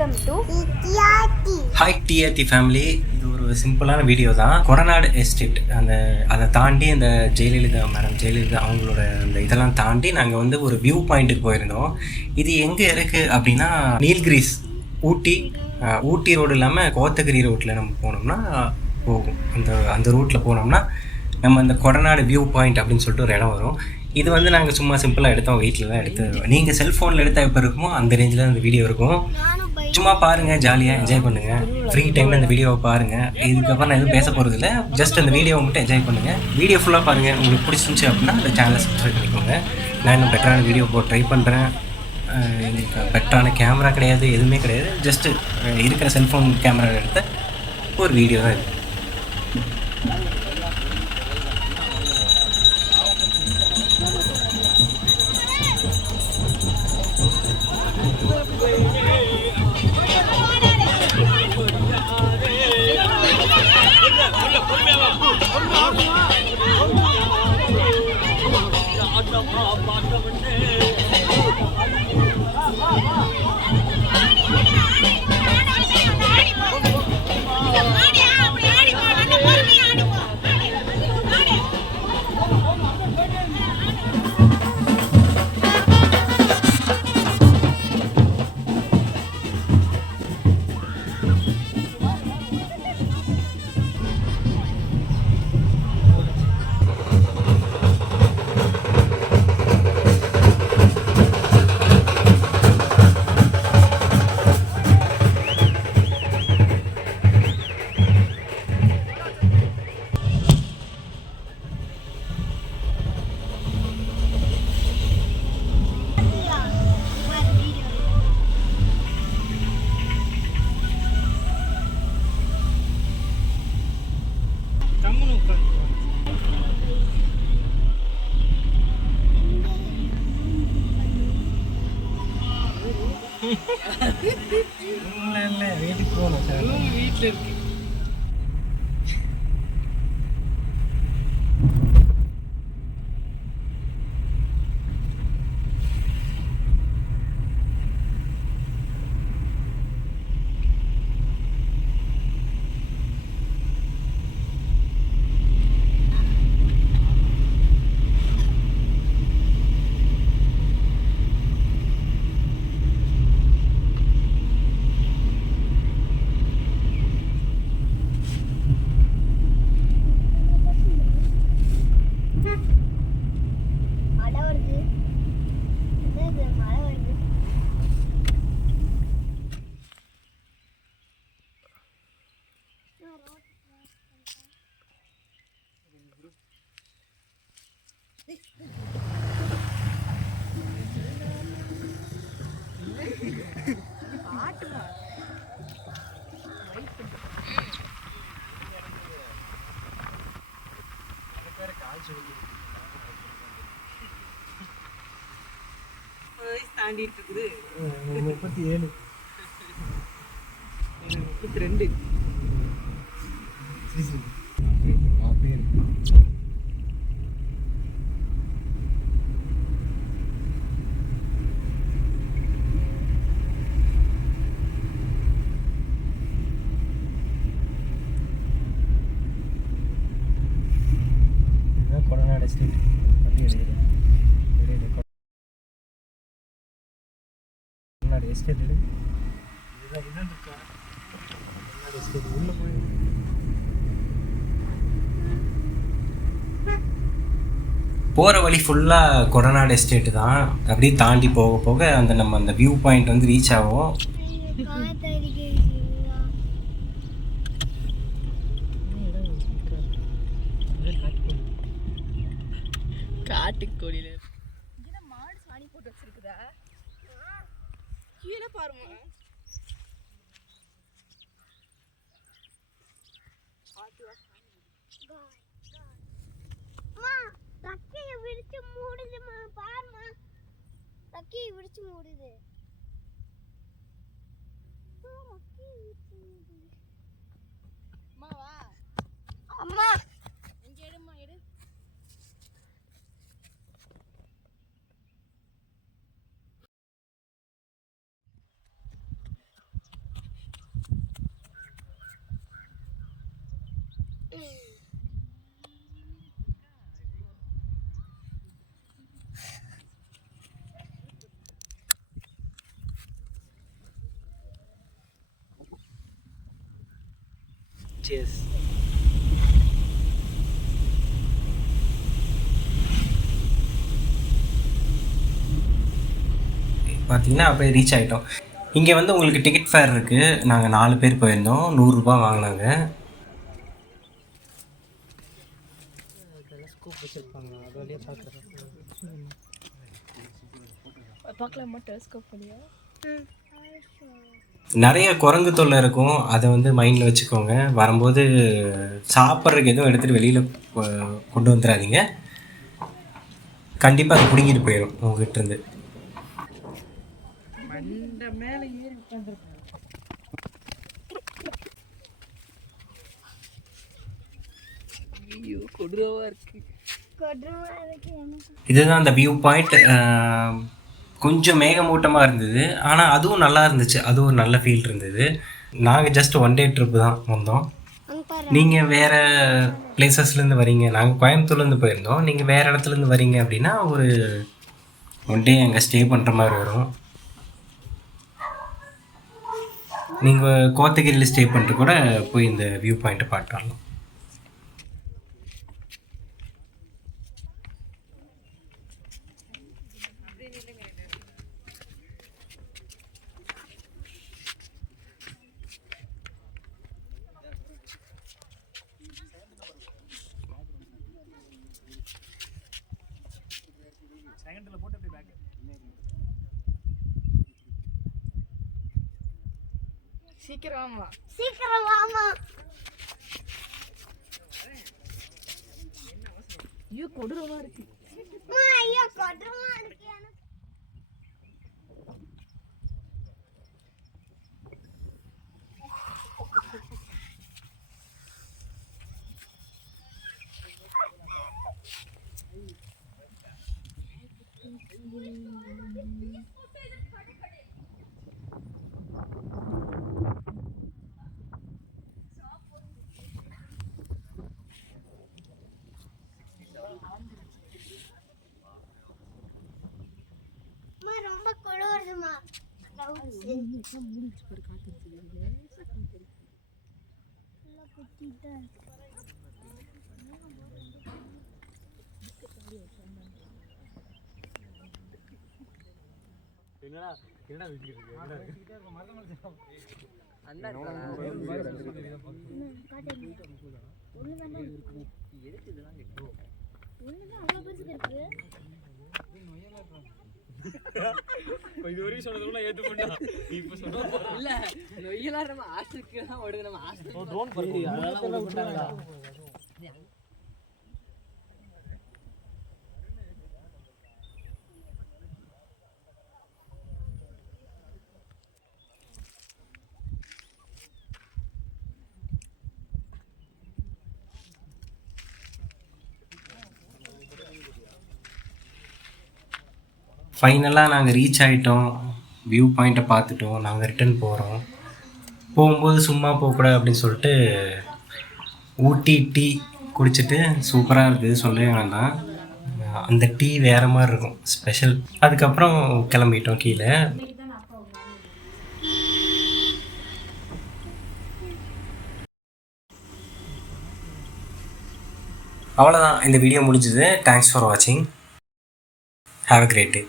Welcome to hi TRT family. இது ஒரு சிம்பிளான வீடியோ தான். கொடநாடு எஸ்டேட் அதை தாண்டி அந்த ஜெயலலிதா அவங்களோட அந்த இதெல்லாம் தாண்டி நாங்கள் வந்து ஒரு வியூ பாயிண்ட்டுக்கு போயிருந்தோம். இது எங்கே இருக்குது அப்படின்னா நீல்கிரிஸ், ஊட்டி ரோடு இல்லாமல் கோத்தகிரி ரோட்டில் நம்ம போனோம்னா போகும். அந்த ரூட்டில் போனோம்னா நம்ம அந்த கொடநாடு வியூ பாயிண்ட் அப்படின்னு சொல்லிட்டு ஒரு இடம் வரும். இது வந்து நாங்கள் சும்மா சிம்பிளாக எடுத்தோம், வீட்டில் தான் எடுத்து. நீங்கள் செல்ஃபோனில் எடுத்தால் எப்போ இருக்குமோ அந்த ரேஞ்சில் அந்த வீடியோ இருக்கும். சும்மா பாருங்கள், ஜாலியாக என்ஜாய் பண்ணுங்கள். ஃப்ரீ டைமில் அந்த வீடியோவை பாருங்கள். இதுக்கப்புறம் நான் எதுவும் பேச போகிறது இல்லை, ஜஸ்ட் அந்த வீடியோவை மட்டும் என்ஜாய் பண்ணுங்கள். வீடியோ ஃபுல்லாக பாருங்கள். உங்களுக்கு பிடிச்சிருந்துச்சி அப்படின்னா அந்த சேனலை சப்ஸ்கிரைப் பண்ணிக்கோங்க. நான் இன்னும் பெட்டரான வீடியோ ட்ரை பண்ணுறேன். எனக்கு பெட்டரான கேமரா கிடையாது, எதுவுமே கிடையாது. ஜஸ்ட்டு இருக்கிற செல்ஃபோன் கேமரா எடுத்த ஒரு வீடியோ தான் இது. வீட்டுக்கு போகணும் சார், வீட்டில் இருக்கு. தாண்டிட்டு இருக்குது 37 32 அப்படியே இருக்கு. இதுதான் கொடநாடு எஸ்டேட். அப்படியே எஸ்டேட் இதுதான் இருக்கா எஸ்டேட் உள்ள போய் போகிற வழி ஃபுல்லாக கொடநாடு எஸ்டேட்டு தான். அப்படியே தாண்டி போக போக நம்ம அந்த வியூ பாயிண்ட் வந்து ரீச் ஆகும். காட்டுக்கோழியில் மாடு சாணி போட்டு வச்சிருக்குதா கீழே பாருமா. ரக்கையை விரிச்சு மூடுதுமா, பாருமா ரக்கையை விரிச்சு மூடுது. அம்மாவா அம்மா எங்க எடுமா எடு. Cheers. பார்த்தீங்கன்னா அப்படியே ரீச் ஆகிட்டோம். இங்கே வந்து உங்களுக்கு டிக்கெட் ஃபேர் இருக்குது. நாங்கள் 4 பேர் போயிருந்தோம். 100 ரூபா வாங்கினாங்க. நிறைய குரங்கு தொல்லை இருக்கும். அதை வந்து மைண்டில் வச்சுக்கோங்க. வரும்போது சாப்பிட்றதுக்கு எதுவும் எடுத்துகிட்டு வெளியில் கொண்டு வந்துடாதீங்க. கண்டிப்பாக அது பிடிங்கிட்டு போயிடும் உங்ககிட்ட இருந்து. இதுதான் அந்த வியூ பாயிண்ட். கொஞ்சம் மேகமூட்டமாக இருந்தது, ஆனால் அதுவும் நல்லா இருந்துச்சு. அது ஒரு நல்ல ஃபீல் இருந்தது. நாங்கள் ஜஸ்ட் 1 டே ட்ரிப்பு தான் வந்தோம். நீங்கள் வேறு பிளேசஸ்லேருந்து வரீங்க, நாங்கள் கோயம்புத்தூர்லேருந்து போயிருந்தோம். நீங்கள் வேறு இடத்துலேருந்து வரீங்க அப்படின்னா ஒரு 1 டே அங்கே ஸ்டே பண்ணுற மாதிரி வரும். நீங்கள் கோத்தகிரியில் ஸ்டே பண்ணிட்டு கூட போய் இந்த வியூ பாயிண்ட்டை பார்த்து வரலாம். சீக்கிரம் வாமா. ஐயோ கொடூரமா இருக்கு. ஐயோ கொடூரமா இருக்கு. ரொம்ப குளிருமா. இதுவரையும் சொன்னதுல ஏத்துக்கிட்டா இப்ப சொன்னா இல்ல நொய்யலா நம்ம ஹாஸ்டலுக்கு தான் ஓடுது. நம்ம ஹாஸ்டல் ட்ரோன் பண்ணி அதெல்லாம் விட்டாங்கடா. ஃபைனலாக நாங்கள் ரீச் ஆகிட்டோம். வியூ பாயிண்ட்டை பார்த்துட்டோம். நாங்கள் ரிட்டன் போகிறோம். போகும்போது சும்மா போகக்கூடாது அப்படின்னு சொல்லிட்டு ஊட்டி டீ குடிச்சிட்டு சூப்பராக இருக்குது, சொல்லவே வேண்டாம். அந்த டீ வேறு மாதிரி இருக்கும், ஸ்பெஷல். அதுக்கப்புறம் கிளம்பிட்டோம் கீழே. அவ்வளோதான், இந்த வீடியோ முடிஞ்சுது. தேங்க்ஸ் ஃபார் வாட்சிங். Have a great day.